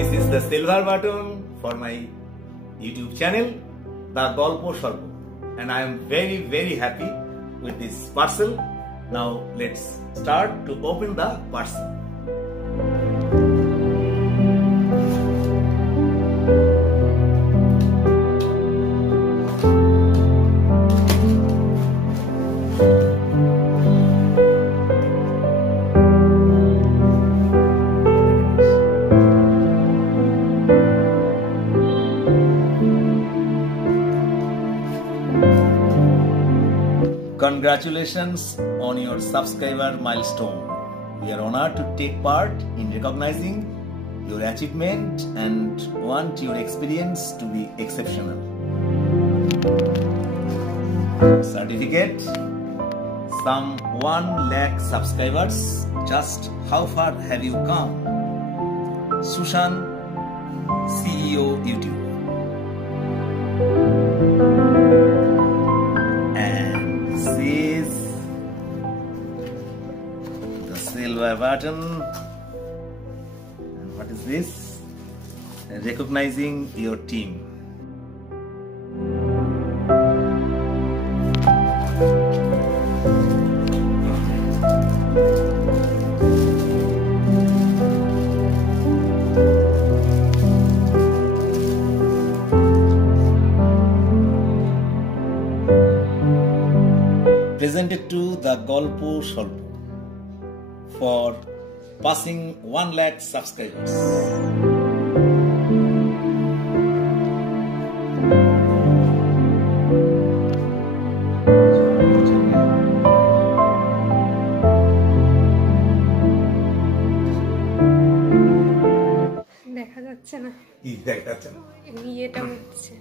This is the silver button for my YouTube channel, the Galposalpo, and I am very happy with this parcel. Now let's start to open the parcel. Congratulations on your subscriber milestone. We are honored to take part in recognizing your achievement and want your experience to be exceptional. Certificate. Some 1 lakh subscribers. Just how far have you come? Sushan, CEO YouTube. Silver button. And what is this? Recognizing your team. Presented to the Galposalpo for passing 1 lakh subscribers. দেখা যাচ্ছে না, দেখা যাচ্ছে না, এটা হচ্ছে